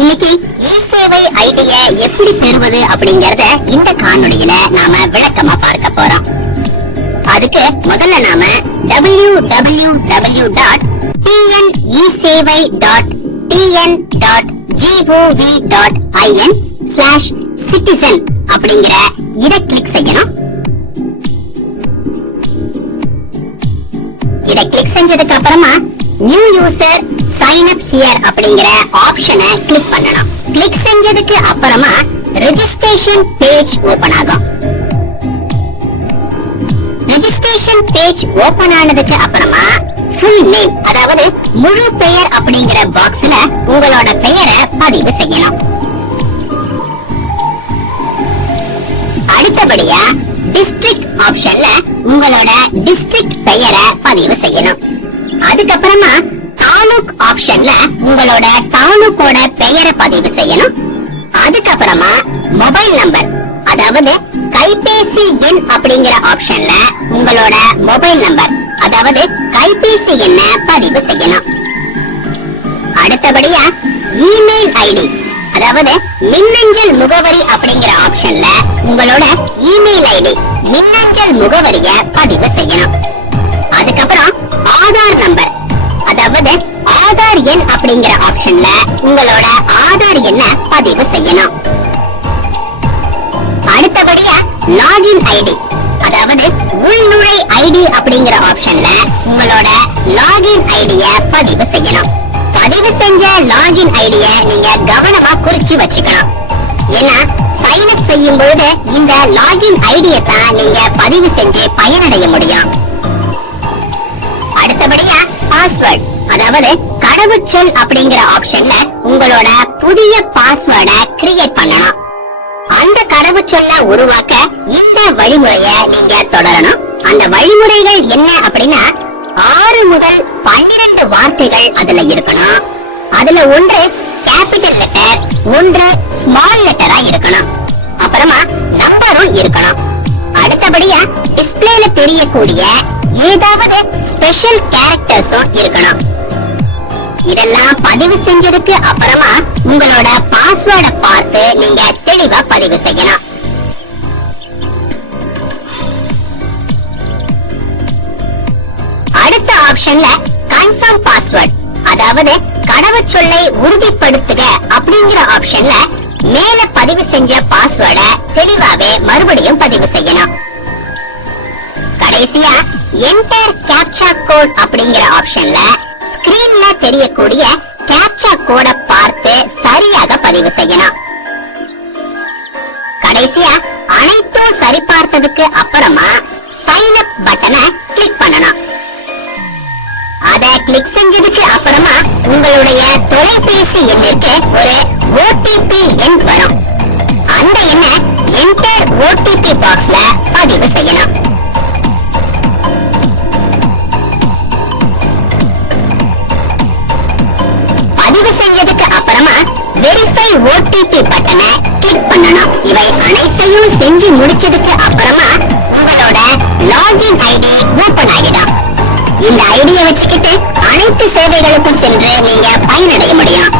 இன்னைக்கு இ-சேவை ஐடிய எப்படி பெறுவது அப்படிங்கறத இந்த காணொளியில நாம விளக்கமா பார்க்க போறோம். அதுக்கு முதல்ல நாம www.pnesevai.tn.gov.in/citizen அப்படிங்கிற இத கிளிக் செய்யணும். இத கிளிக் செஞ்சதுக்கு அப்புறமா new user sign up here அப்படிங்கிற ஆப்ஷனை கிளிக் பண்ணணும். கிளிக் செஞ்சதுக்கு அப்புறமா ரெஜிஸ்ட்ரேஷன் பேஜ் ஓபன் ஆகும். ரெஜிஸ்ட்ரேஷன் பேஜ் ஓபன் ஆனதுக்கு அப்புறமா ஃபுல் நேம், அதாவது முழு பெயர் அப்படிங்கிற பாக்ஸ்ல உங்களோட பெயரை பதிவு செய்யணும். அடுத்தபடியா டிஸ்ட்ரிக்ட் ஆப்ஷன்ல உங்களோட டிஸ்ட்ரிக்ட் பெயரை பதிவு செய்யணும். அதுக்கப்புறமா தாலுக் ஆப்ஷன்ல உங்களோட தாலுக்கோட பெயரை பதிவு செய்யணும். அதுக்கப்புறமா மொபைல் நம்பர், அதாவது கைபேசி எண் அப்படிங்கிற ஆப்ஷன்ல உங்களோட மொபைல் நம்பர், அதாவது கைபேசி எண்ணை பதிவு செய்யணும். அடுத்தபடியா இமெயில் ஐடி, அதாவது மின்னஞ்சல் முகவரி அப்படிங்கிற ஆப்ஷன்ல உங்களோட இமெயில் ஐடி, மின்னஞ்சல் முகவரிய பதிவு செய்யணும். அதுக்கப்புறம் ஆதார் நம்பர், அதாவது ஆதார் எண் அப்படிங்கிற ஆப்ஷன்ல உங்களோட ஆதார் எண்ணை பதிவு செய்யணும். அடுத்தபடியா லாகின் ஐடி, அதாவது உள்நுழை ஐடி அப்படிங்கிற ஆப்ஷன்ல உங்களோட லாகின் ஐடிய பதிவு செய்யணும். பதிவு செஞ்ச லாகின் ஐடிய நீங்க கவனமா குறிச்சு வச்சுக்கணும். ஏன்னா சைன் அப் செய்யும் பொழுது இந்த லாகின் ஐடியை தான் நீங்க பதிவு செஞ்சு பயனடைய முடியும். அடுத்தபடியா பாஸ்வேர்ட், அதாவது கடவுச்சொல் அப்படிங்கிற ஆப்ஷன்ல உங்களோட புதிய பாஸ்வேர்டை கிரியேட் பண்ணணும். அந்த கடவுச்சொல்ல உருவாக்க இந்த வழிமுறைய நீங்க தொடரணும். அந்த வழிமுறைகள் என்ன அப்படின்னா 6 முதல் 12 வார்த்தைகள் அதுல இருக்கணும். அதுல ஒன்று கேபிட்டல் லெட்டர், ஒன்று ஸ்மால் லெட்டரா இருக்கணும். அப்புறமா நம்பரும் இருக்கணும். அடுத்தபடியா டிஸ்பிளேல தெரியக்கூடிய ஏதாவது ஸ்பெஷல் கேரக்டர்ஸும் இருக்கணும். இதெல்லாம் பதிவு செஞ்சதுக்கு அப்புறமா உங்களோட பாஸ்வேர்டை பார்த்து நீங்க தெளிவா பதிவு செய்யணும். அடுத்த ஆப்ஷன்ல கன்ஃபார்ம் பாஸ்வேர்ட், அதாவது கடவுச்சொல்லை உறுதிப்படுத்துக அப்படிங்கிற ஆப்ஷன்ல மேல பதிவு செஞ்ச பாஸ்வேர்டை தெளிவாவே மறுபடியும் பதிவு செய்யணும். கடைசியா என்டர் கேப்சா கோட் அப்படிங்கிற ஆப்ஷன்ல ஸ்கிரீன்ல தெரியக்கூடிய கேப்சா கோட பார்த்து சரியாக பதிவு செய்யணும். கடைசியா அனைத்தும் சரி பார்த்ததுக்கு அப்புறமா சைன் அப் பட்டனை கிளிக் பண்ணணும். அத கிளிக் செஞ்சதுக்கு அப்புறமா உங்களுடைய தொலைபேசி எண்ணிற்கு ஒரு OTP எண் வரும். அந்த எண்ணை என்டர் OTP பாக்ஸ்ல பதிவு செய்யணும். பதிவு செஞ்சதுக்கு அப்புறமா வெரிஃபை OTP பட்டனை கிளிக் பண்ணணும். இவை அனைத்தையும் செஞ்சு முடிச்சதுக்கு அப்புறமா உங்களோட லாகின் ஐடி ஓபன் ஆகிடும். இந்த ஐடியை வச்சுக்கிட்டு அனைத்து சேவைகளுக்கும் சென்று நீங்க பயனடைய முடியும்.